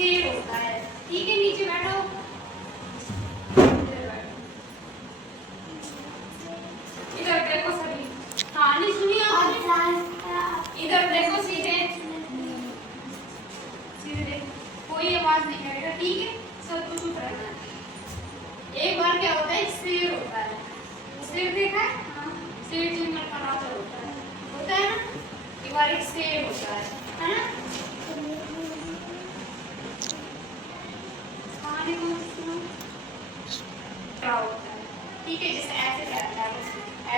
शेर होता है। ठीक है, नीचे बैठो। इधर देखो सभी, कहानी सुनिए आपने। इधर देखो सीधे सीधे, कोई आवाज नहीं करेगा। ठीक है, सब कुछ चुप रहना है। एक बार क्या होता है, एक शेर होता है। शेर देखा है? हाँ, शेर जंगल का राजा होता है ना। एक बार एक शेर होता है ना। कहानी को सुनो। क्या होता है? ठीक है, जैसे ऐसे जाता है,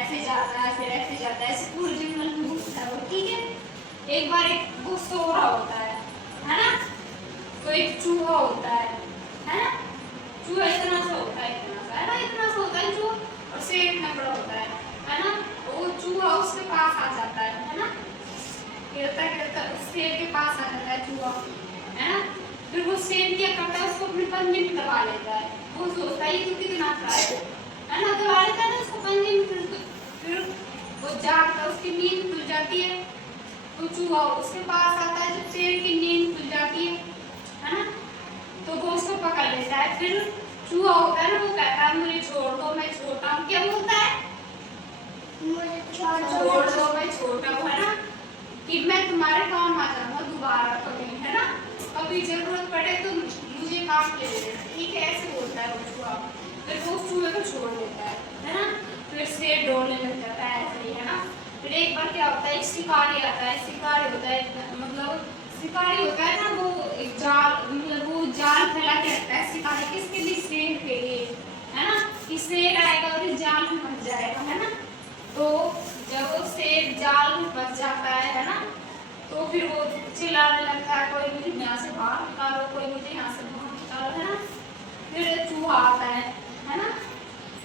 ऐसे जाता है, फिर ऐसे जाता है, ऐसे पूरे जंगल में घूमता है वो। ठीक है, एक बार एक वो सो रहा होता है ना। तो एक चूहा होता है ना। चूहा इतना सा होता है, इतना सा है ना, इतना सा होता है चूहा, और शेर इतना बड़ा होता है ना। वो चूहा उसके पास आ जाता है ना। खेलता खेलता शेर के पास आ जाता है चूहा, है ना। फिर वो शेर क्या करता है, उसको अपने पंजे में दबा लेता है। वो सोचता है ये तो कितना खाए, है ना, दबा लेता है ना उसको पंजे में। फिर वो जागता, उसकी नींद खुल जाती है। तो चूहा उसके पास आता है जब शेर की नींद खुल जाती है ना। तो वो उसको पकड़ लेता है। फिर चूहा होता है ना, वो कहता है मुझे छोड़ दो, मैं छोटा हूँ। क्या बोलता है? छोड़ दो, मैं छोटा हूँ, है ना, कि मैं तुम्हारे काम आ जाऊंगा दोबारा कभी, है ना, कभी जरूरत पड़े तो मुझे काम के ले लेना। ठीक है, ऐसे बोलता है वो चूहा। फिर वो चूहे को छोड़ देता है ना। फिर शेर दौड़ने लग जाता है, ऐसे ही, है ना। फिर एक बार क्या होता है, एक शिकारी आता है। शिकारी होता है, मतलब शिकारी होता है ना, वो एक जाल, मतलब वो जाल फैला के रखता है शिकारी। किसके लिए? शेर के लिए, है ना, कि शेर आएगा और इस जाल में फंस जाएगा, है ना। तो जब वो शेर जाल में फंस जाता है ना, तो फिर वो चिल्लाने लगता है, कोई मुझे यहाँ से बाहर निकालो, कोई मुझे यहाँ से बाहर निकालो, है ना। फिर चूहा आता है ना।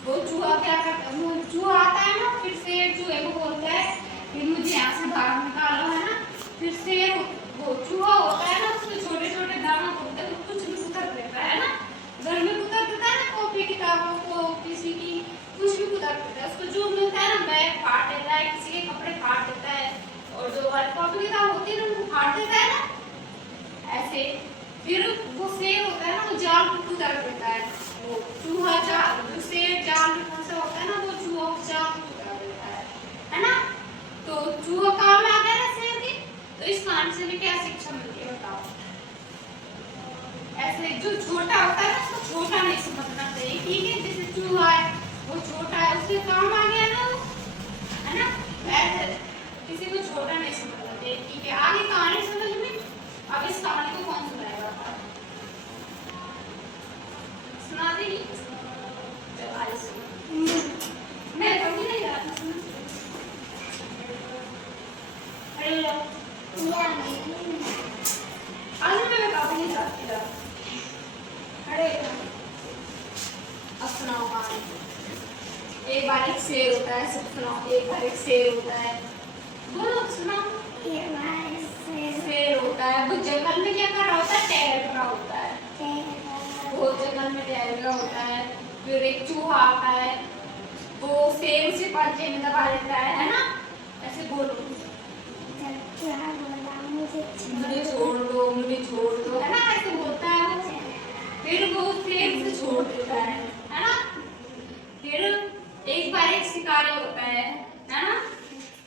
वो चूहा क्या करता है, वो चूहा आता है ना, फिर शेर चूहे को बोलता है कि मुझे यहाँ से बाहर निकालो, है ना। फिर शेर, वो चूहा होता है ना, उसमें छोटे छोटे दाना होते हैं, कुछ भी कुतर देता है ना। घर में कुतर देता है ना, कॉपी किताबों को, किसी की कुछ भी कुतर देता है। उसको जो मिलता है ना, बैग फाड़ देता है, किसी के कपड़े फाड़ देता है, और जो कॉपी किताब होती है ना, उनको फाड़ देता है ना, ऐसे। फिर वो शेर होता है ना, वो जाल को कुतर देता है। वो चूहा जाल, जो शेर जाल में फंसा होता है ना, वो चूहा जाल को कुतर देता है ना। तो चूहा काम आ गया ना शेर के। तो इस कहानी से हमें क्या शिक्षा मिलती है बताओ? ऐसे जो छोटा होता है ना, उसको छोटा नहीं समझना चाहिए। ठीक है, जैसे चूहा है, वो छोटा है, उसके काम आ गया ना, है ना। ऐसे किसी को छोटा नहीं समझना चाहिए। ठीक है, आगे कहानी समझ में। अब इस कहानी को कौन सुनाएगा? सुना देगी? चलो आज मैं कभी नहीं जाता सुना। हेलो आज मैं कभी नहीं जाती। अरे अब सुनाओ कहानी। एक बार एक शेर होता है, सब सुनाओ। एक बार एक शेर होता है, बोलो सुनाओ। शेर होता है, वो जंगल में क्या कर रहा होता है? टहल रहा होता है। वो जंगल में टहल रहा होता है। फिर एक चूहा आता है, वो शेर उसे पंजे में दबा लेता है ना। ऐसे बोलो, मुझे छोड़ दो, मुझे छोड़ दो, है ना, ऐसे बोलता है वो। फिर वो शेर से छोड़ देता है ना। फिर एक बार एक शिकारी होता है ना,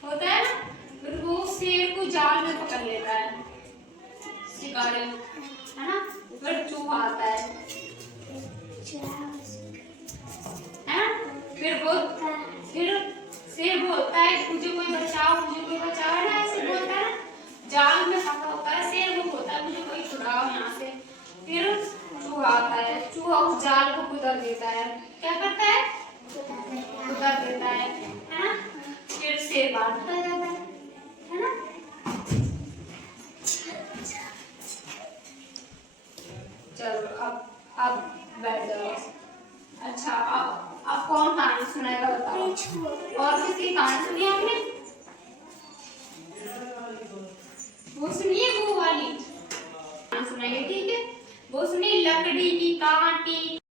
होता है ना। फिर वो शेर को जाल में पकड़ लेता है शिकारी, है ना। फिर चूहा आता है ना। फिर शेर बोलता है मुझे कोई बचाओ, मुझे कोई बचाओ, है ना, ऐसे बोलता है। जाल में फंसा होता है शेर, वो बोलता है मुझे कोई छुड़ाओ यहाँ से। फिर चूहा आता है, चूहा उस जाल को कुतर देता है। क्या करता है? कुतर देता है ना। फिर शेर भागता जाता है ना। चलो अब बैठ जाओ। अच्छा, अब कौन कहानी सुनाएगा बताओ? और किसकी कहानी सुनी आपने? वो सुनिए, वो वाली कहानी सुनाइए। ठीक है, वो सुनिए, लकड़ी की कांटी